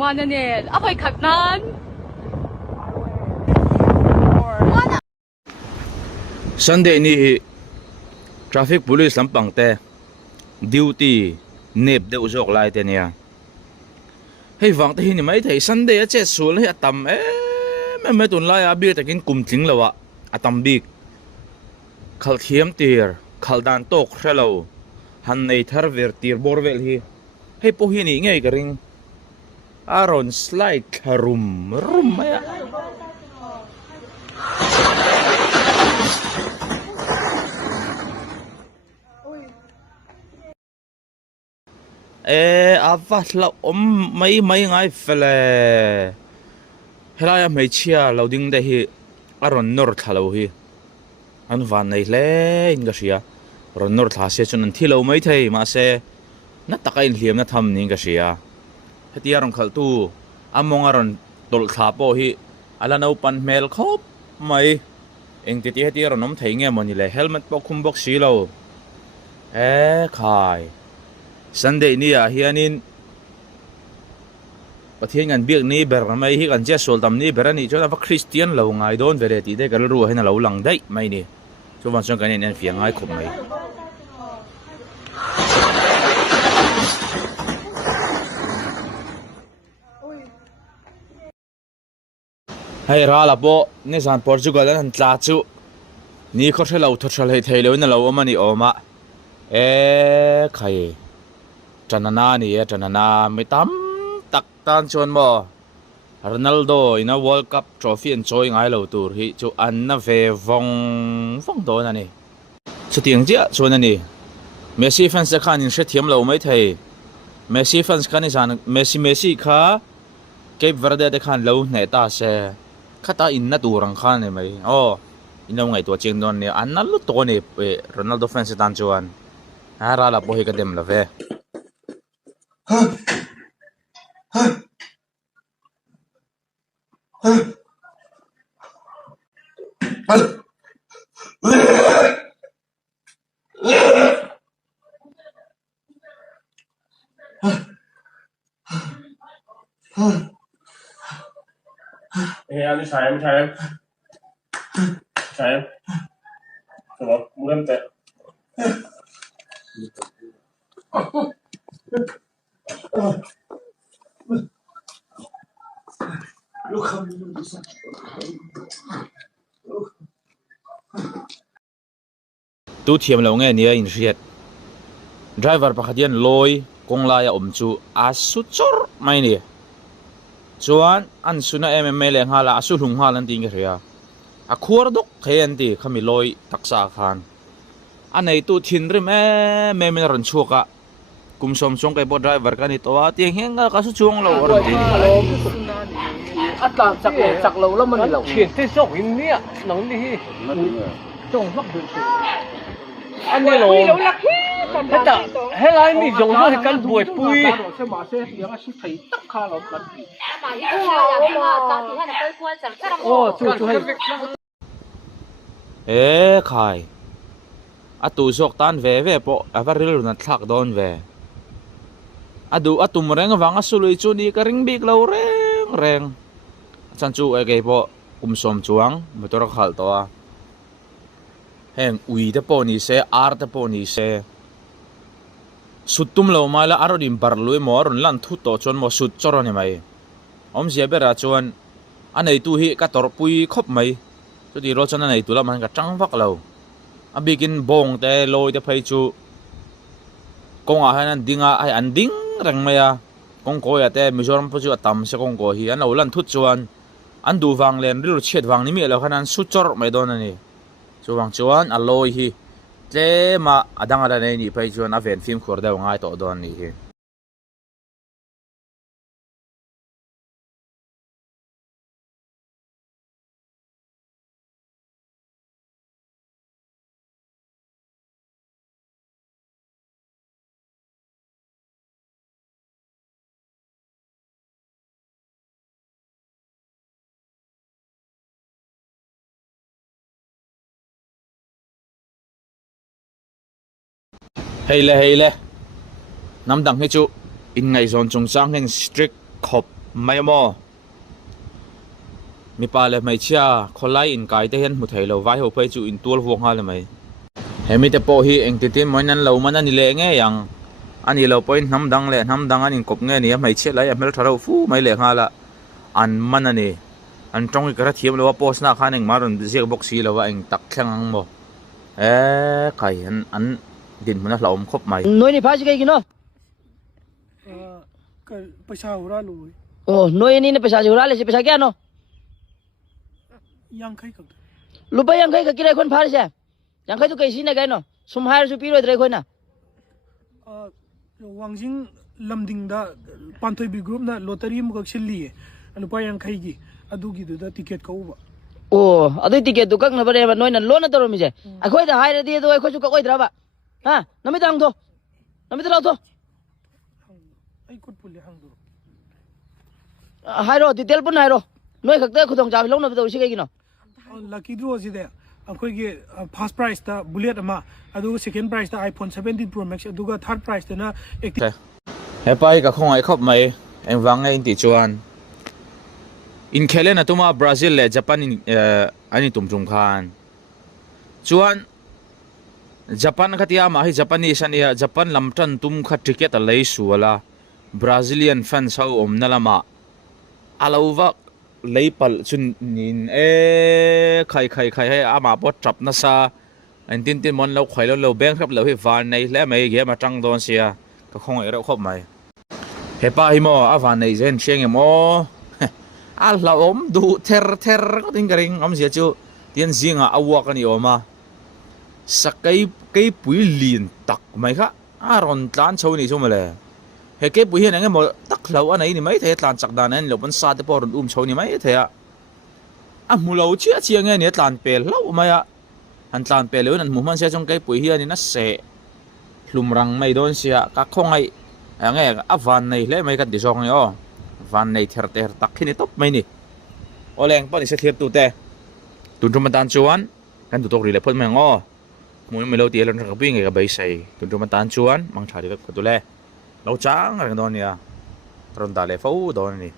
Mana ni? Apa ikat nan? Sunday ni traffic police lampang te duty nep de uzok lai te nia hei wang te hi ni mai thei Sunday a che sul hi atam me tun lai a bir takin kum tling lawa atam bik khal thiam tir khal dan tok hrelo han nei thar ver tir borvel hi hei po hi ni ngei ka ring aron slide tharum rum maya avat la mai ngai fele helaya mai chia loading de hi aron nor thalo hi an van nei le in ga sia ron nor tha se chun an thilo mai thei ma se na taka in hliam na tham ni ga sia hetia ron khal tu among aron tol tha po hi ala no pan mel khop mai eng ti hetia ron nom thei nge moni le helmet po khum bok si lo khai Sunday ni hianin pathian ngan biak ni ber mai hi kan che sol tam ni berani chona va Christian lo ngai don vereti de kal ru hena lo lang dai mai ni chuwan chong kan en fiang ngai khop mai hai ra la bo ni san Portugal an tla chu ni kho thelo thol hei theilo na lo amani oma khai Chanana ni chanana mitam tak tan chon mo Ronaldo in a World Cup trophy enjoying ai lo tur hi chu an na ve vong do na ni chu tiang chia chu na ni Messi fans khan in she thiam lo mai thei Messi fans khan ni san Messi kha Cape Verde de khan lo ne ta se khata in na turang khan ni mai in lo ngai to cheng don ni an na lu to ni Ronaldo fans tan chuan ara la po hi ka dem la ve anh xài em rồi mua em tệ tu thiam lo nge nia in riat driver pakhatian loi konglai a chu a su chor mai ni chuan an suna MMA le ngala asu hlung halan ting ria a khur dok khen ti khami loi taksa khan anei tu thin rim me ron chuka kumsom chong kai bo driver kan to a tiang henga ka su chung lo ron ti atlam chak lo la man lo thien te so hin nia nang ni hi chong hak du anh này lo hết ta hết lại mi dùng cho cái bùi bùi khai tu sok tan ve po avaril na thak don ve atum reng wang asului chu ni ka ring bik lo reng chan chu e ke po kumsom chuang motor khal to a heng ui te po ni se ar te po ni se sutum lo mala arodim barlui mo ron lan thu to chon mo sut choro ni mai om zia bera chuan anei tu hi ka tor pui khop mai chu ti ro chon anei tu la man ka tang vak lo abigin bong te loi te phai chu kong a hanan dinga ai an ding rang maya kong ko ya te mizoram pu chu atam se kong ko hi an lo lan thu chuan an du wang len ril chet wang ni mi lo khanan su chor mai don ani chuwang chuan a loi hi tle ma adang ala nei ni phai chuan a ven film khor deu ngai to don ni hi Hey le nam dang hi chu in ngai zon chung chang hen strict khop mai mo mi pa le mai chia kholai in kai te hen mu thei lo vai ho phei chu in tul huang ha le mai hemi te po hi eng titin moinan lo man ani le nge yang ani lo point nam dang le nam dang anin kop nge ni mai che lai amel tharo fu mai le nga la an man ani an tong ka ra thiam lo post na khan eng maron zek box hi lo wa eng tak thlang ang mo kai an din mana hlom khop mai noi ni phasi kai kino पैसा हो रहा लो oh noi ni ne pesa jura le si pesa kya no yang kai ka lupa yang kai ka kirai kon phar se yang kai tu kai si ne kai no sum har su pi roi dre khoi na wangjing lamding da pantoi bi group na lottery mu ka chilli anu pa yang kai gi adu gi da ticket ka uba oh adu ticket tu kak na bare ba noi na lo na to mi je a khoi da hai ra di do ai khoi su ka oi dra ba ha nami tang tho nami tra tho ai kut pul le hang do hai ro ti tel pun hai ro noi khak te khudong ja lo na to si kai kino lucky draw si de akhoi gi first prize da bullet ama adu second prize da iPhone 17 Pro Max adu ga third prize da na he pai ka khong ai khop mai eng wang ngai ti chuan in khele na tuma Brazil le Japan in ani tum tum khan chuan Japan khatia ma hi Japanese ania Japan lamtan tum kha ticket a lei su wala Brazilian fans ho om nalama alova leipal chun nin khai he ama pot trap na sa an tin tin mon lo khoi lo beng khap lo hi van nei le mai ge ma tang don sia ka khong ai ro khop mai he pa hi mo a van nei zen cheng mo al la om du ther ko ting garing om sia chu tian zinga awak ani oma sakai kai pui lin tak mai kha aron tlan chho ni chu male he ke pui hian enge mo tak lo anai ni mai the tlan chak dan an lo pan sa te por chho ni mai the a mu lo chia chia nge ni tlan pel lo mai a an tlan pel lo an mu man sia chong kai pui hian ni na se hlum rang mai don sia ka khong ai ange a van nei le mai ka di song yo van nei ther ter tak khini top mai ni oleng pa ni se thir tu te tun rum tan chuan kan tu tok ri le phot mai ngo mui mai lo ti lon ka pi nge ka bai sai tun rum tan chuan mang thari ka tu le lo chang rang don ya tron da le fo don ni